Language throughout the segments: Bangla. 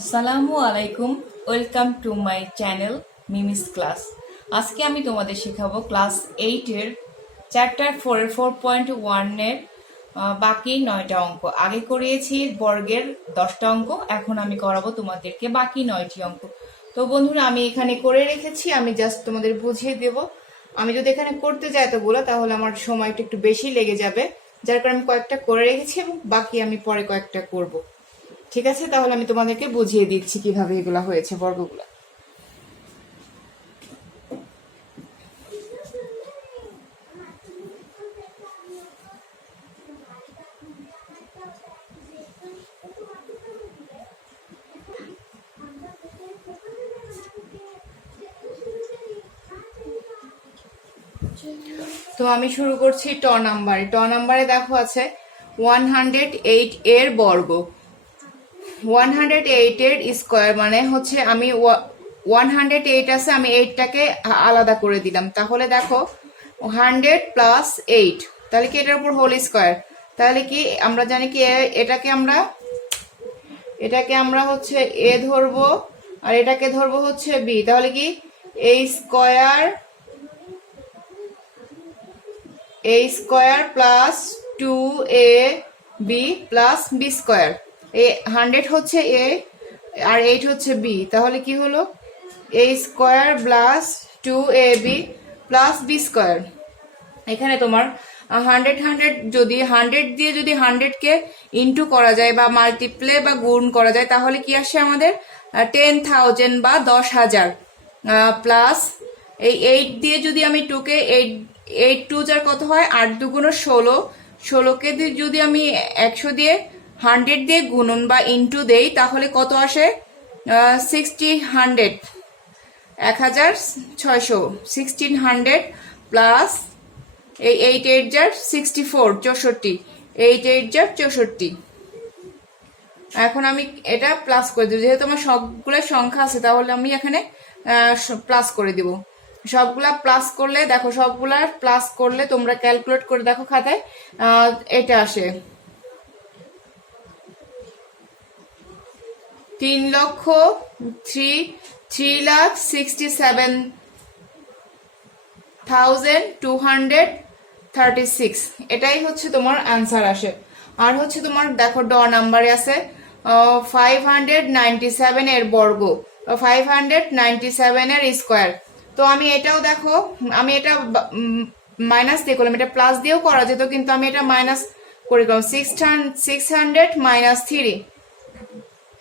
আসসালামু আলাইকুম, welcome to my channel Mimi's class. আজকে আমি তোমাদের শেখাবো ক্লাস 8-এর চ্যাপ্টার 4-এর 4.1-এর বাকি 9টা অঙ্ক। আগে করিয়েছি বর্গের 10টা অঙ্ক, এখন আমি করাবো তোমাদেরকে বাকি 9টি অঙ্ক। তো বন্ধুরা, আমি এখানে করে রেখেছি, আমি জাস্ট তোমাদের বুঝিয়ে দেব। আমি যদি এখানে করতে যাই এতগুলো, তাহলে আমার সময়টা একটু বেশি লেগে যাবে, যার কারণে আমি কয়েকটা করে রেখেছি এবং বাকি আমি পরে কয়েকটা করব। ঠিক আছে, তাহলে আমি তোমাদেরকে বুঝিয়ে দিচ্ছি কিভাবে এগুলা হয়েছে বর্গগুলা। তো আমি শুরু করছি ট নাম্বারে দেখো আছে 108 এর বর্গ। 108 এর স্কোয়ার মানে হচ্ছে আমি 108 আছে, আমি 8টাকে আলাদা করে দিলাম। তাহলে দেখো 100 প্লাস 8, তাহলে কি এটার উপর হোল স্কোয়ার। তাহলে কি আমরা জানি কি এটাকে আমরা হচ্ছে এ ধরবো আর এটাকে ধরবো হচ্ছে বি। তাহলে কি a square plus 2ab plus B square. 100 হচ্ছে এ আর 8 হচ্ছে বি, তাহলে কি হলো a square plus 2ab plus B square. এখানে তোমার 100 যদি 100 দিয়ে যদি 100-কে ইন্টু করা যায় বা মাল্টিপ্লে বা গুণ করা যায়, তাহলে কি আসে আমাদের 10,000 বা 10,000 প্লাস এই 8 দিয়ে যদি আমি 2কে 8 2 যার কত হয় 8 2 16, 16কে যদি আমি 100 দিয়ে 100 দিয়ে গুণন বা ইন্টু দেই, তাহলে কত আসে 1600 1600 প্লাস এই 8 8 যার 64 64, 8 8 যার 64। এখন আমি এটা প্লাস করে দিব, যেহেতু আমার সবগুলো সংখ্যা আছে তাহলে আমি এখানে প্লাস করে দিব। সবগুলা প্লাস করলে দেখো, সবগুলা প্লাস করলে তোমরা ক্যালকুলেট করে দেখো খাতায়, এটা আসে 3,67,236, এটাই হচ্ছে তোমার আনসার আসে। আর হচ্ছে তোমার দেখো ড নাম্বারে আছে 597 এর বর্গ, 597 এর স্কোয়ার। তো আমি এটাও দেখো, আমি এটা মাইনাস দিয়ে করলাম, এটা প্লাস দিয়েও করা যেত, কিন্তু আমি এটা মাইনাস করে করলাম। 600 মাইনাস 3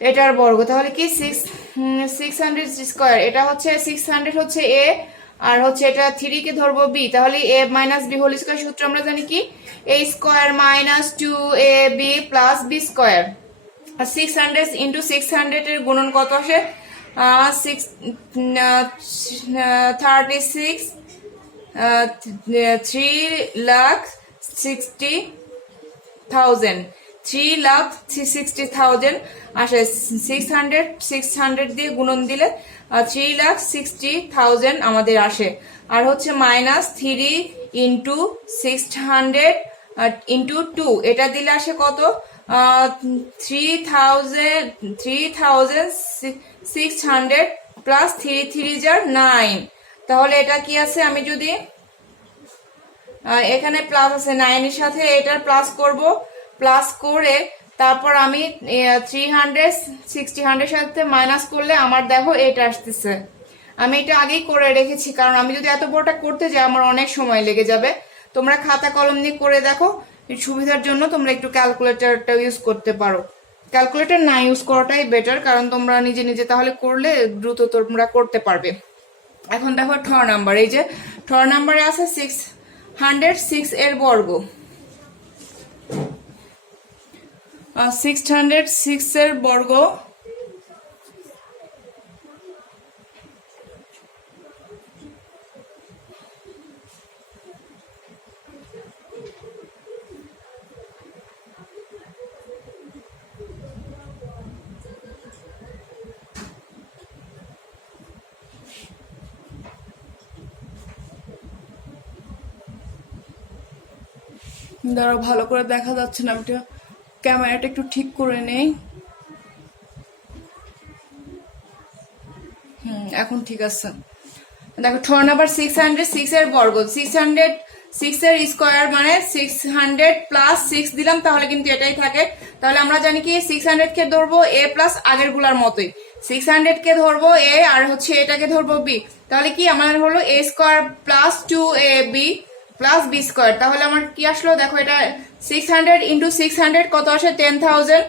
এটার বর্গ, তাহলে কি 600 স্কোয়ার। এটা হচ্ছে 600 হচ্ছে এ আর হচ্ছে এটা 3 কে ধরবো বি, তাহলে A minus B whole square সূত্র আমরা জানি কি A square minus 2ab plus B square. আর 600 ইন্টু 600 এর গুণন কত আসে 36 3,60,000 3,60,000 আসে। 600 দিয়ে গুণন দিলে 3,60,000 আমাদের আসে। আর হচ্ছে মাইনাস 3 ইন্টু 600 ইন্টু 2, এটা দিলে আসে কত 3,600 প্লাস 3 3 যার 9। তাহলে এটা কি আছে, আমি যদি এখানে প্লাস আছে 9 এর সাথে এটার প্লাস করব, প্লাস করে তারপর আমি 300 সাথে মাইনাস করলে আমার দেখো এটা আসতেছে। আমি এটা আগেই করে রেখেছি, কারণ আমি যদি এত বড়টা করতে যাই আমার অনেক সময় লেগে যাবে। তোমরা খাতা কলম নিয়ে করে দেখো, সুবিধার জন্য তোমরা একটু ক্যালকুলেটরটা ইউজ করতে পারো। ক্যালকুলেটর না ইউজ করাটাই বেটার, কারণ তোমরা নিজে নিজে তাহলে করলে দ্রুত তোমরা করতে পারবে। এখন দেখো ঠ নাম্বার, এই যে ঠ নাম্বারে আছে 606 এর বর্গ। 606 এর বর্গ দাঁড়াও, ভালো করে দেখা যাচ্ছে না, ওটা ক্যামেরাটা একটু ঠিক করে নেই। এখন ঠিক আছে। দেখো 4 নাম্বার 606 এর বর্গ, 606 এর স্কোয়ার মানে 600 প্লাস 6 দিলাম, তাহলে কিন্তু এটাই থাকে। তাহলে আমরা জানি কি 600 কে ধরবো এ প্লাস আগের গুলার মতোই, 600 কে ধরবো এ আর হচ্ছে এটাকে ধরবো বি। তাহলে কি আমার হলো A square plus 2ab plus B square. তাহলে আমার কি আসলো দেখো, এটা 600 ইন্টু 600 কত আসে 10,000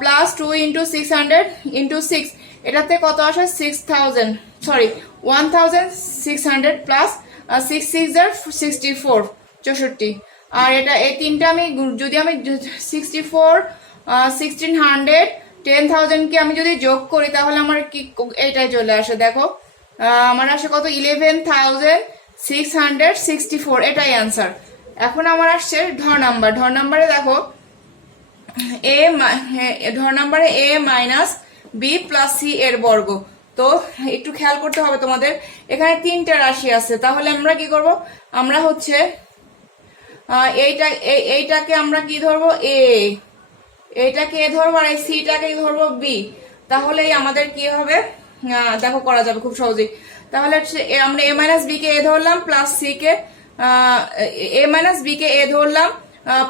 প্লাস 2 ইন্টু 600 ইন্টু 6, এটাতে কত আসে 6,000 সরি 1,600 প্লাস 6 6 64 64। আর এটা এই তিনটা আমি যদি আমি 64 1600 10,000 কে আমি যদি যোগ করি তাহলে আমার কি এইটাই চলে আসে। দেখো আমার আসে কত 11,664, এটাই অ্যান্সার। এখন আমার আসছে ঢ নাম্বার। ঢ নাম্বারে দেখো ধর নাম্বারে এ মাইনাস বি প্লাস সি এর বর্গ। তো একটু খেয়াল করতে হবে তোমাদের, এখানে তিনটা রাশি আছে। তাহলে আমরা কি করব, আমরা হচ্ছে এইটাকে আমরা কি ধরবো এ, এইটাকে এ ধরবো আর এই সিটাকে ধরবো বি। তাহলেই আমাদের কি হবে দেখো করা যাবে খুব সহজেই। তাহলে আমরা এ মাইনাস বি কে এ ধরলাম প্লাস সি কে এ মাইনাস বি কে এ ধরলাম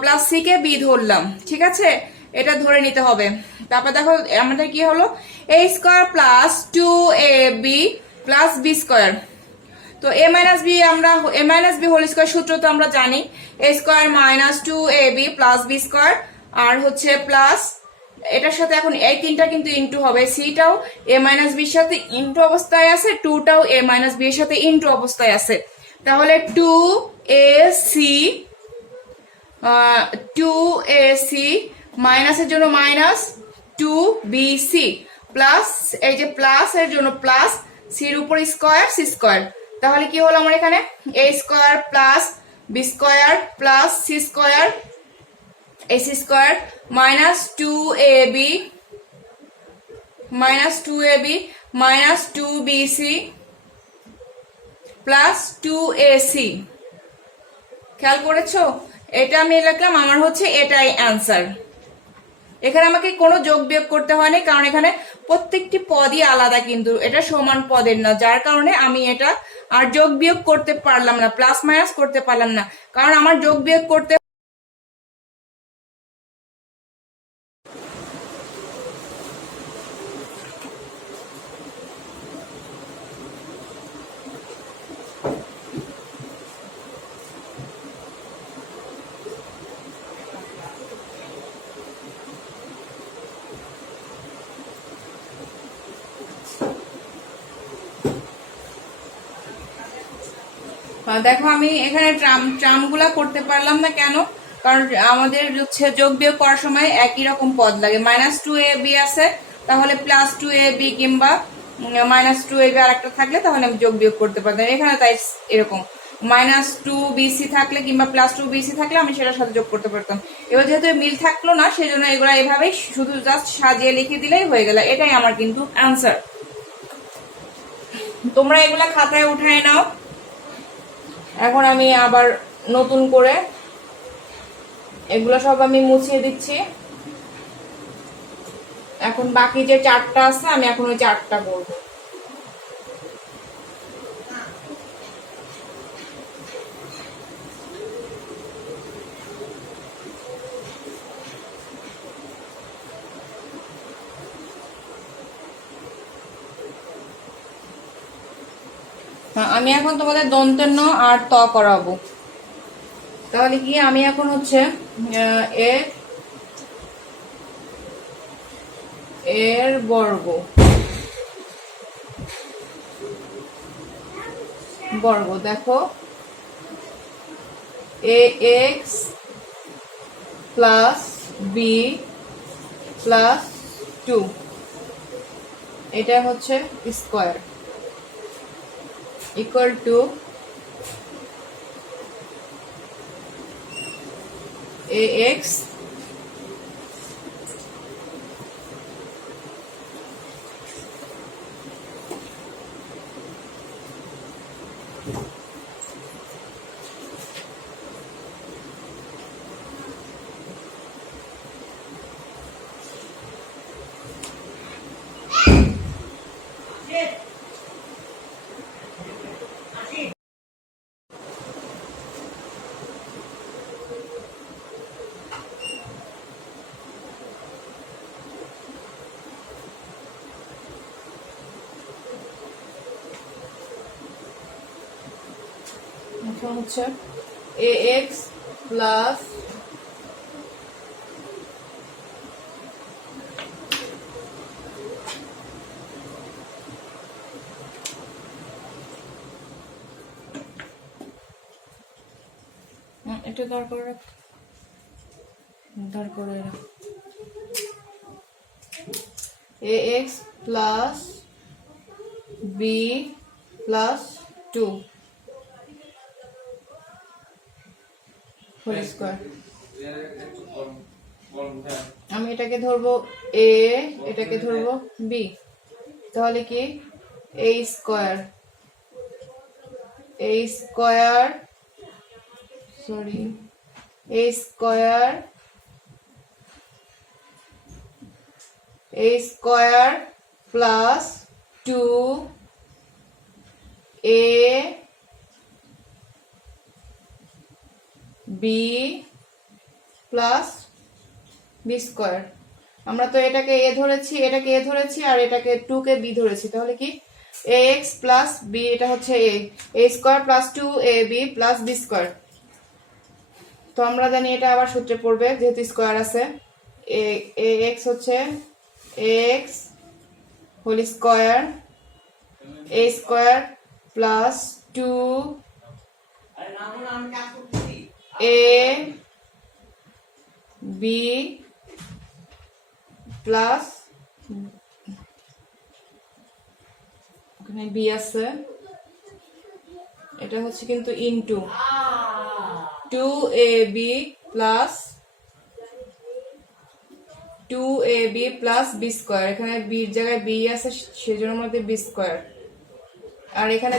প্লাস সি কে বি ধরলাম, ঠিক আছে, এটা ধরে নিতে হবে। তারপর দেখো আমাদের কি হলো A square plus 2ab plus B square. তো এ মাইনাস বি আমরা A minus B whole square সূত্র তো আমরা জানি, A square minus 2ab plus B square আর হচ্ছে প্লাস এটার সাথে এখন এই তিনটা কিন্তু ইন্টু হবে, সিটাও এ মাইনাস বির সাথে ইন্টু অবস্থায় আছে, টুটাও এ মাইনাস বি এর সাথে ইন্টু অবস্থায় আছে। তাহলে 2ac মাইনাসের জন্য মাইনাস 2bc প্লাস এই যে প্লাস এর জন্য প্লাস সির উপর স্কোয়ার সি স্কোয়ার। তাহলে কি হলো আমার এখানে A square plus B square plus C square AC square minus 2ab minus 2bc plus 2ac। খেয়াল করেছো, এটা আমি লিখলাম, আমার হচ্ছে এটাই অ্যান্সার। এখানে আমাকে কোনো যোগ বিয়োগ করতে হয়নি, কারণ এখানে প্রত্যেকটি পদই আলাদা, কিন্তু এটা সমান পদের না, যার কারণে আমি এটা আর যোগ বিয়োগ করতে পারলাম না, প্লাস মাইনাস করতে পারলাম না, কারণ আমার যোগ বিয়োগ করতে দেখো আমি এখানে ট্রামগুলা করতে পারলাম না কেন, কারণ আমাদের হচ্ছে যোগ বিয়োগ করার সময় একই রকম পদ লাগে। মাইনাস 2ab আছে, তাহলে প্লাস 2ab কিংবা মাইনাস 2ab আর একটা থাকলে তাহলে আমি যোগ বিয়োগ করতে পারতাম। এখানে তাই এরকম মাইনাস 2bc থাকলে কিংবা প্লাস 2bc থাকলে আমি সেটার সাথে যোগ করতে পারতাম। এবার যেহেতু মিল থাকলো না, সেই জন্য এগুলা এভাবেই শুধু জাস্ট সাজিয়ে লিখে দিলেই হয়ে গেল। এটাই আমার কিন্তু অ্যান্সার। তোমরা এগুলা খাতায় উঠায় নাও। এখন আমি আবার নতুন করে এগুলো সব আমি মুছিয়ে দিচ্ছি। এখন বাকি যে চারটা আছে আমি এখন ওই চারটা করবো। আমি এখন তোমাদের দন্তের ন আর ত করাবো। তাহলে কি আমি এখন হচ্ছে এর বর্গ দেখো ax প্লাস বি প্লাস 2, এটা হচ্ছে স্কোয়ার equal to ax হচ্ছে এ এক্স প্লাস এটা দাঁড় করে রাখ, দাঁড় করে রাখ, A X plus B plus 2 whole square. আমি এটাকে ধরবো এ, এটাকে ধরবো বি, তাহলে কি A square, A square sorry A square, A square plus 2 A B plus B square. আমরা তো এটাকে এ ধরেছি, এটাকে এ ধরেছি, আর এটাকে 2 কে বি ধরেছি, তাহলে কি এ এক্স প্লাস বি, এটা হচ্ছে এ square plus 2 A B plus B square. তো আমরা জানি এটা আবার সূত্রে পড়বে যেহেতু স্কয়ার আছে, এ এক্স হচ্ছে x whole square A square plus 2 A B plus, ওখানে বি আছে, এটা হচ্ছে কিন্তু into 2 A B plus 2 A B plus B square. এখানে বির জায়গায় বি আছে সেজন্য মধ্যে বি স্কয়ার, আর এখানে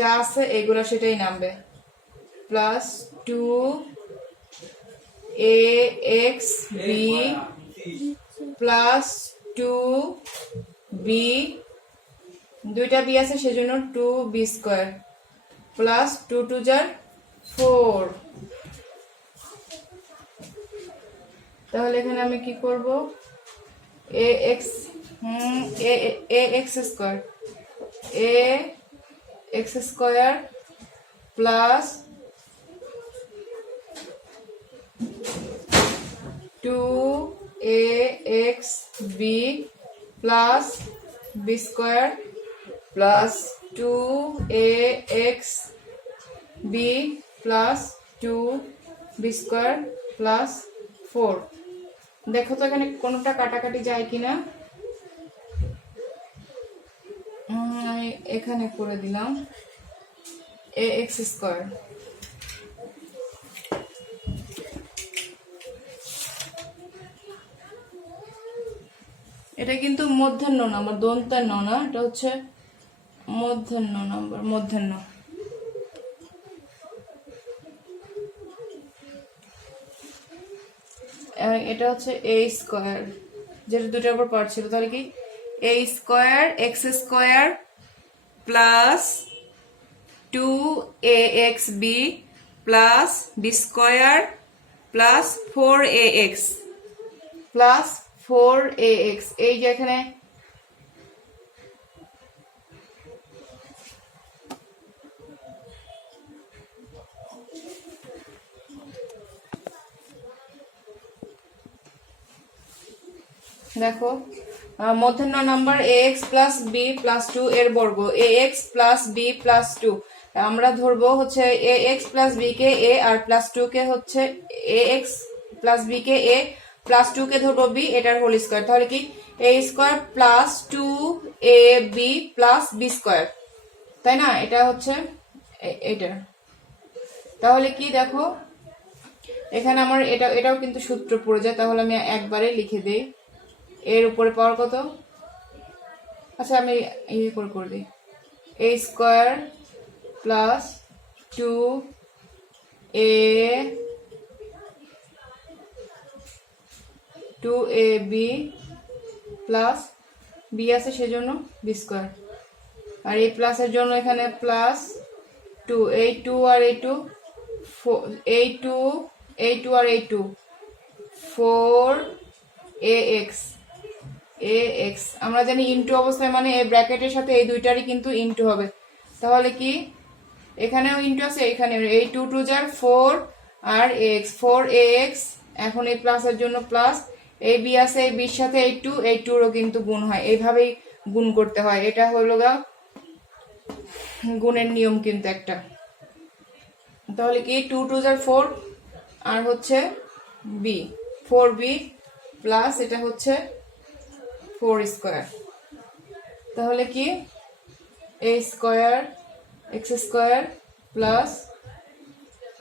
যা আছে এগুলো সেটাই নামবে, plus 2 A X B plus 2 B, দুইটা বি আছে সেজন্য 2 বি স্কয়ার প্লাস 2 2 জার 4। তাহলে এখানে আমি কি করব, A X square, A X square plus 2 A X B plus B square plus 2 A X B plus 2 B square plus 4। দেখো তো এখানে কোনটা কাটাকাটি যায় কিনা, আমি এখানে করে দিলাম এ এক্স স্কয়ার, এটা কিন্তু মধ্যাহ্ন নাম্বার, দন্তান্ন না, এটা হচ্ছে মধ্যাহ্ন নাম্বার, মধ্যাহ্ন। এটা হচ্ছে এ স্কয়ার, যেটা দুটার উপর পার্ট ছিল, তাহলে কি A square X square plus 2 A X B plus B square plus 4 A X plus 4 A X. এই যে এখানে দেখো মধ্যাহ্ন number A X plus B plus 2 এর বর্গ, A X plus B plus 2, আমরা ধরবো হচ্ছে এ এক্স প্লাস বি কে এ আর প্লাস 2 কে হচ্ছে এ এক্স প্লাস বি কে এ প্লাস 2 কে ধরবো বি, এটার হোল স্কয়ার, তাহলে কি A square plus 2 A B plus B square, তাই না, এটা হচ্ছে এটা। তাহলে কি দেখো এখানে আমার এটাও কিন্তু সূত্র পড়ে যায়, তাহলে আমি একবারে লিখে দেই, এর উপরে পাওয়ার কত, আচ্ছা আমি এই করে দিই, এ square plus 2 A 2 A B plus B আছে সেজন্য বি স্কয়ার, আর এই প্লাসের জন্য এখানে প্লাস 2, এই 2 আর এই 2 এই 2 এই 2 আর এই 2 4 এ এক্স, এ এক্স আমরা জানি ইনটু অবস্থায় মানে এই ব্র্যাকেটের সাথে এই দুইটারই কিন্তু ইনটু হবে, তাহলে কি এখানেও ইন্টু আছে, এখানে এই 2 2 যার 4 আর x এখন এই প্লাসের জন্য প্লাস, এই বি আছে, এই বির সাথে এই 2রও কিন্তু গুণ হয়, এইভাবেই গুণ করতে হয়। এটা হলো গা গুণের নিয়ম কিন্তু একটা। তাহলে কি 2 2 যার 4 আর হচ্ছে বি 4b প্লাস এটা হচ্ছে 4 স্কয়ার। তাহলে কি a square x square plus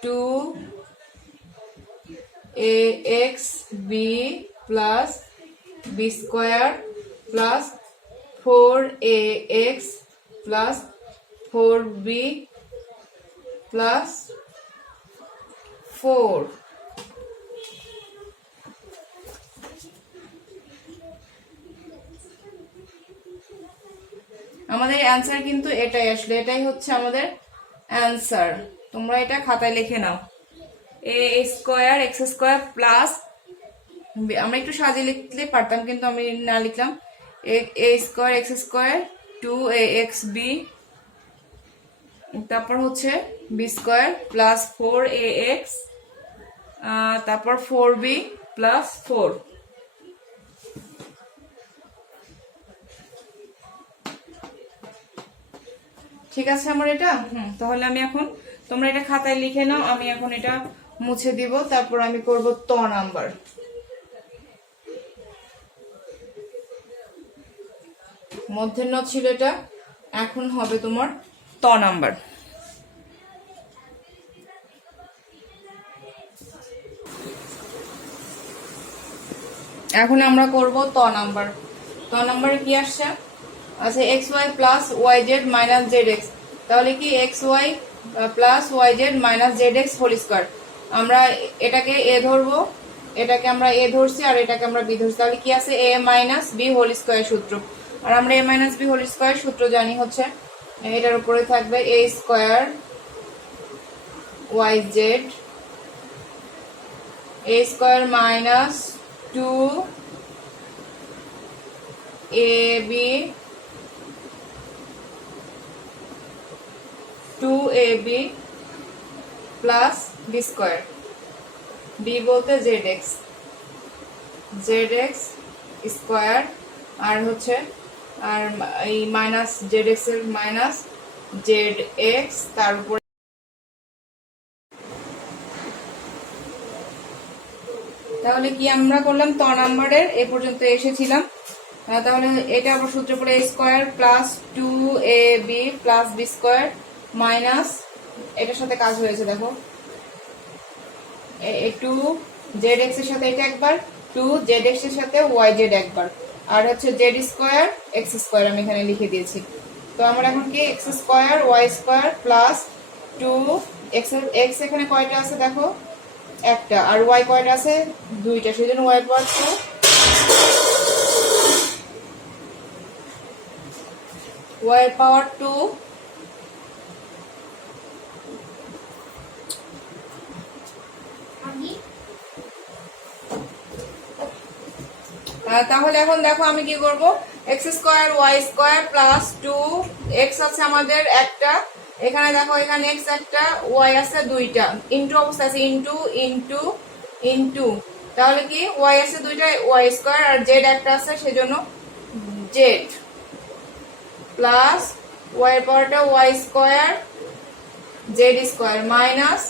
2ax b plus b square plus 4ax plus 4b plus 4। আমাদের অ্যান্সার কিন্তু এটাই আসলে, এটাই হচ্ছে আমাদের অ্যান্সার। তোমরা এটা খাতায় লিখে নাও, A square X square plus, আমরা একটু সাজিয়ে লিখলে পারতাম কিন্তু আমি না লিখলাম, A square X square 2ax b, তারপর হচ্ছে বি স্কয়ার প্লাস 4ax, তারপর 4b প্লাস 4। ঠিক আছে আমার এটা। তাহলে আমি এখন, তোমরা এটা খাতায় লিখে নাও, আমি এখন এটা মুছে দিব, তারপর আমি করব ত নাম্বার। মধ্যের ন ছিল এটা, এখন হবে তোমার ত নাম্বার। এখন আমরা করব ত নাম্বার। ত নাম্বারে কি আসছে? আচ্ছা x y plus y z minus Z x, তাহলে কি x y plus y z minus Z x whole square. আমরা এটাকে এ ধরবো, এটাকে আমরা এ ধরছি আর এটাকে আমরা বি ধরছি, তাহলে কি আছে A minus B whole square সূত্র। আর আমরা A minus B whole square সূত্র জানি হচ্ছে এটার উপরে থাকবে A square Y Z A square minus 2ab 2ab plus B square, B বলতে জেড এক্স স্কোয়ার, আর হচ্ছে আর এই মাইনাস জেড এক্স এর মাইনাস জেড এক্স, তার উপরে তাহলে কি আমরা করলাম ত নাম্বারের এ পর্যন্ত এসেছিলাম। তাহলে এটা আবার সূত্র পড়ে a square plus 2ab plus B square minus, এটার সাথে কাজ হয়েছে দেখো, 2zx এর সাথে এটা একবার, 2zx এর সাথে yz একবার, আর হচ্ছে z স্কয়ার x স্কয়ার আমি এখানে লিখে দিয়েছি। তো আমরা এখন কি x square y square plus 2x, x এখানে কয়টা আছে দেখো একটা, আর y কয়টা আছে দুইটা, সেজন্য y পাওয়ার 2 y পাওয়ার 2 তাহলে এখন দেখো আমি কি করব, x square y square plus 2x আছে আমাদের একটা, এখানে দেখো এখানে x একটা y আছে দুইটা, ইনটু অবস্থা আছে, ইনটু ইনটু ইনটু, তাহলে কি y আছে দুইটা y স্কয়ার আর z একটা আছে সেজন্য z প্লাস y এর পাওয়ারটা y square z square minus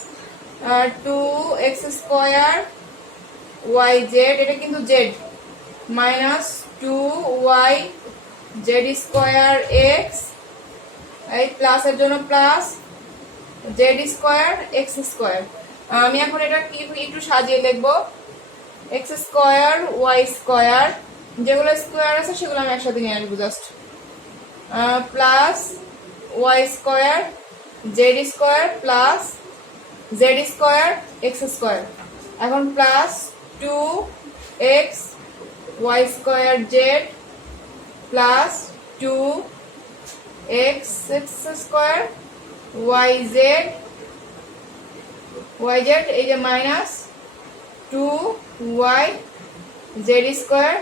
2x square yz, এটা কিন্তু z minus 2y Z square X, এই প্লাস এর জন্য plus Z square X square. আমি এখন এটা কি একটু সাজিয়ে লিখবো, এক্স স্কোয়ার ওয়াই স্কোয়ার, যেগুলো স্কোয়ার আছে সেগুলো আমি একসাথে নিয়ে আসবো just, plus Y square Z square plus Z square X square, এখন plus 2x y square z plus 2x square yz এই যে minus 2y z square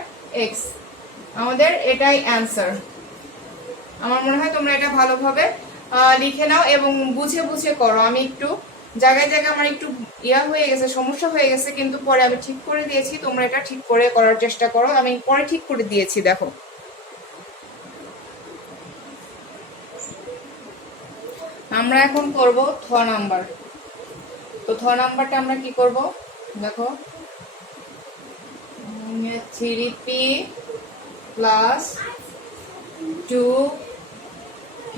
x। আমাদের এটাই অ্যান্সার। আমার মনে হয় তোমরা এটা ভালোভাবে লিখে নাও এবং বুঝে বুঝে করো। আমি একটু জায়গায় জায়গায় আমার একটু হয়ে গেছে, সমস্যা হয়ে গেছে, কিন্তু পরে আমি ঠিক করে দিয়েছি। তোমরা এটা ঠিক করে করার চেষ্টা করো। আমি পরে ঠিক করে দিয়েছি, দেখো। আমরা এখন করব থ নাম্বার। তো থ নাম্বারটা আমরা কি করব দেখো, 3p plus 2q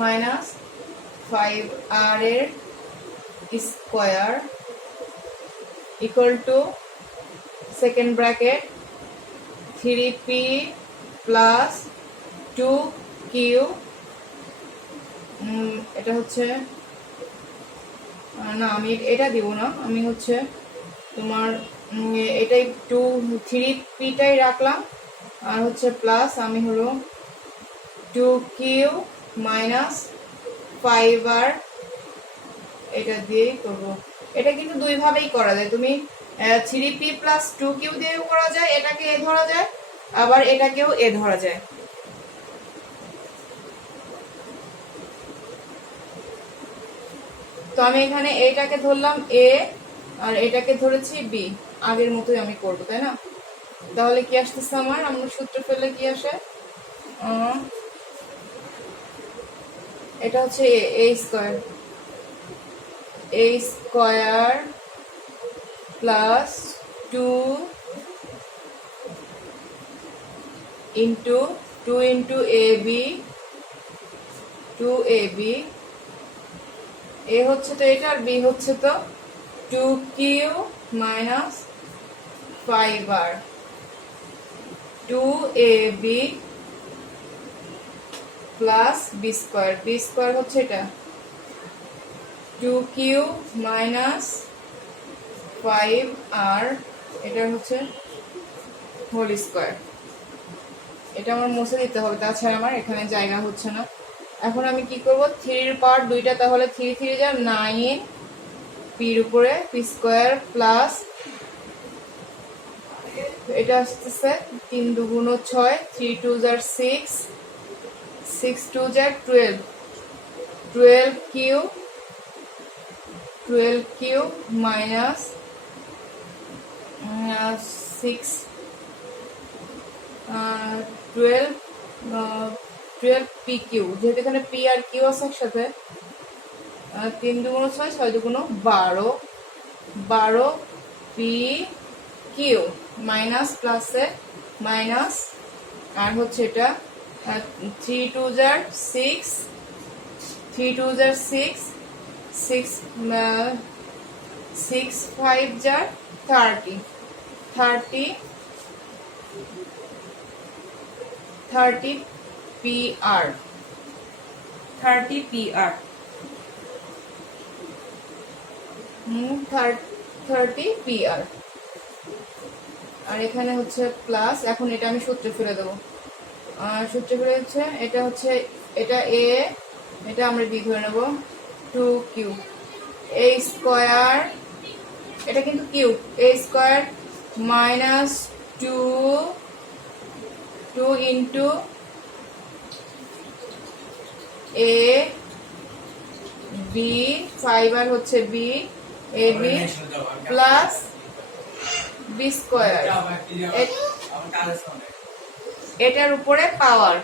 minus 5r এর square equal to second bracket 3p plus 2q, এটা হচ্ছে না, আমি এটা দিব না, আমি হচ্ছে তোমার এটাই 3p-টাই রাখলাম, আর হচ্ছে প্লাস আমি হলো 2q মাইনাস 5r এটা দিয়েই করবো। এটা কিন্তু দুই ভাবেই করা যায়, তুমি 3p প্লাস 2q দিয়েও করা যায়, এটাকে এ ধরা যায়, আবার এটাকেও এ ধরা যায়। তো আমি এখানে এটাকে ধরলাম এ আর এটাকে ধরেছি বি, আগের মতোই আমি করবো, তাই না? তাহলে কি আসতেছে আমার, আমরা সূত্র ফেললে কি আসে, এটা হচ্ছে a square, a square plus 2 into a b, 2ab, a হচ্ছে তো এটা, আর বি হচ্ছে তো 2q minus 5r, 2ab plus B square, b square হচ্ছে এটা 2q মাইনাস 5r, এটা হচ্ছে হোল স্কোয়ার। এটা আমার মুছে দিতে হবে, তাছাড়া আমার এখানে জায়গা হচ্ছে না। এখন আমি কি করব, 3 পাওয়ার 2টা, তাহলে 3 3 যা 9 পির উপরে পি স্কোয়ার প্লাস এটা আসতেছে 3 2 6, 3 2 6, 6 2 12, 12 কিউব মাইনাস 6 12 পি কিউ, যেহেতু এখানে পি আর কিউ আছে একসাথে, 3 2 6, 6 2 12, 12 পি কিউ মাইনাস প্লাসে মাইনাস, আর হচ্ছে এটা 3 2 6, 3 2 6, 6 6 5 30, 30 PR, 30 PR, 30 PR, আর এখানে হচ্ছে প্লাস। এখন এটা আমি সূত্রে ফেলে দেবো, সূত্রে ফেলে হচ্ছে এটা হচ্ছে এটা এ, এটা আমরা বি ধরে নেবো, 2q, এ স্কোয়ার, এটা কিন্তু cube, A square minus 2 into a B, 5r হচ্ছে বি, এ বি প্লাস বি স্কোয়ার, এটার উপরে পাওয়ার।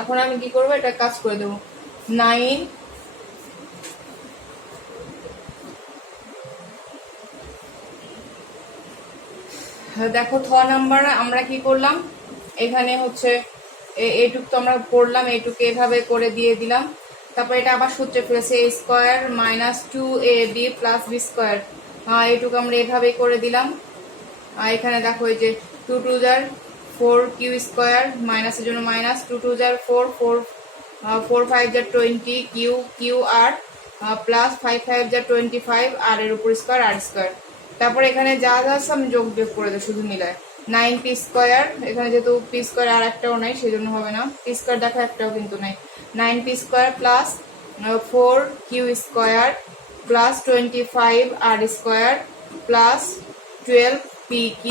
এখন আমি কি করবো, এটা কাজ করে দেবো, 9 দেখো থ নাম্বার আমরা কি করলাম, এখানে হচ্ছে এইটুক তো আমরা করলাম, এইটুকু এভাবে করে দিয়ে দিলাম। তারপর এটা আবার সূত্রে ফেলেছে A square minus 2ab plus B square, এইটুকু আমরা এভাবেই করে দিলাম। আর এখানে দেখো এই যে 2 2 4 কিউ স্কোয়ার, মাইনাসের জন্য মাইনাস, 2 2 4 4 4 5 20 কিউ আর প্লাস 5 5 25 আর এর উপর স্কোয়ার আর স্কোয়ার। তারপর এখানে যা যা আছে আমি যোগ বিয়োগ করে দেবো, শুধু মিলায় 9p স্কোয়ার, এখানে যেহেতু পি স্কোয়ার আর একটাও নাই সেই জন্য হবে না, পি স্কোয়ার দেখো একটাও কিন্তু নাই, 9p square plus 4q square plus 25 আর square plus 12pq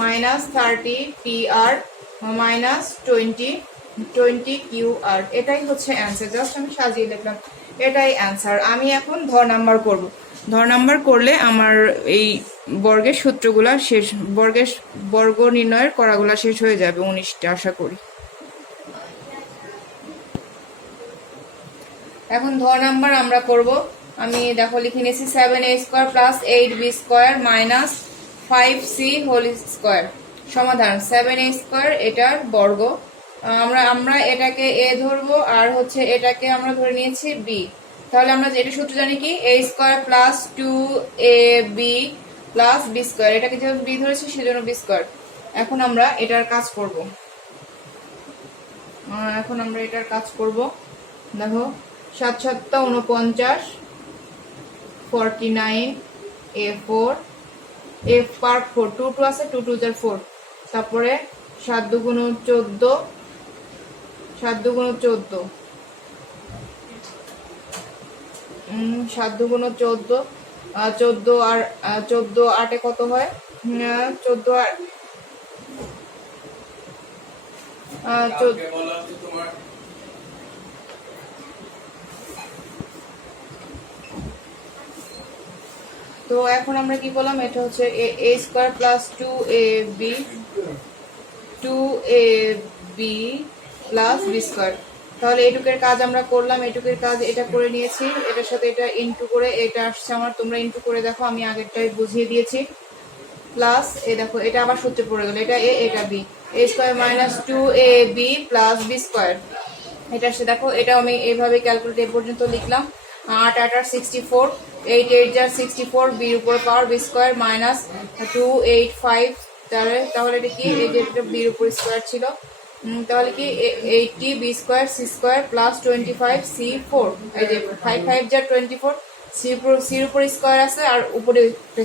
minus 30pr minus 20 20QR, এটাই হচ্ছে অ্যান্সার। জাস্ট আমি সাজিয়ে লিখলাম, এটাই অ্যান্সার। আমি এখন নাম্বার করব। নাম্বার করলে আমার এই বর্গের সূত্রগুলা শেষ, বর্গ নির্ণয়ের করাগুলা শেষ হয়ে যাবে 19টা আশা করি। এখন নাম্বার আমরা করব। আমি দেখো লিখে নিয়েছি 7a² plus 8b² minus 5c whole square সমাধান 7a², এটার বর্গ। আমরা এটাকে এ ধরবো আর হচ্ছে এটাকে আমরা ধরে নিয়েছি বি। তাহলে আমরা এটা সূত্র জানি কি, a² plus 2ab plus b², এটাকে যেহেতু বি ধরেছি সেজন্য b²। এখন আমরা এটার কাজ করব। দেখো 7 7 49, 49 a4, f পার 4, 2 2 আছে, 2 2 4, তারপরে 7 2 14, 7 2 14, 7 2 14, 14 আর 14 8 কত হয়, 14 আর তো এখন আমরা কি বললাম, এটা হচ্ছে a² plus 2ab plus b²। তাহলে এটুকের কাজ আমরা করলাম, এটুকের কাজ এটা করে নিয়েছি, এটার সাথে এটা ইনটু করে এটা আসছে আমার, তোমরা ইনটু করে দেখো, আমি আগেরটাই বুঝিয়ে দিয়েছি। প্লাস এ দেখো এটা আবার সূত্রে পড়ে গেল, এটা এ এটা B, a² minus 2ab plus b²। এটা আসছে দেখো, এটা আমি এইভাবে ক্যালকুলেট এ পর্যন্ত লিখলাম। 8 8 আর 64, 8 8 যার 64, বির উপর পাওয়ার b² মাইনাস 2 8 5, তাহলে এটা কি, এই যে এটা বির উপর স্কোয়ার ছিল, তাহলে কি 80 b² c² প্লাস 25 c4, এই যে 5 5 যার 24, সির উপর স্কোয়ার আছে আর উপরে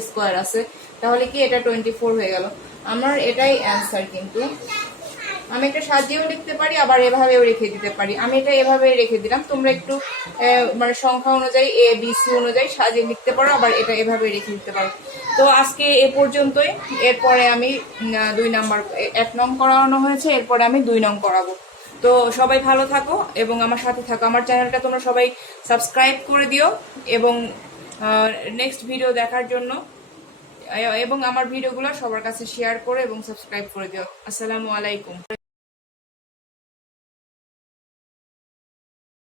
স্কোয়ার আছে, তাহলে কি এটা 24 হয়ে গেল। আমার এটাই অ্যান্সার। কিন্তু আমি এটা সাজিয়েও লিখতে পারি, আবার এভাবেও রেখে দিতে পারি। আমি এটা এভাবে রেখে দিলাম, তোমরা একটু মানে সংখ্যা অনুযায়ী এ বি সি অনুযায়ী সাজিয়ে লিখতে পারো, আবার এটা এভাবে রেখে দিতে পারো। তো আজকে এ পর্যন্তই। এরপরে আমি 2 নাম্বার 1 নং করানো হয়েছে, এরপরে আমি 2 নং করাবো। তো সবাই ভালো থাকো এবং আমার সাথে থাকো। আমার চ্যানেলটা তোমরা সবাই সাবস্ক্রাইব করে দিও এবং নেক্সট ভিডিও দেখার জন্য, এবং আমার ভিডিওগুলো সবার কাছে শেয়ার করো এবং সাবস্ক্রাইব করে দিও। আসসালামু আলাইকুম।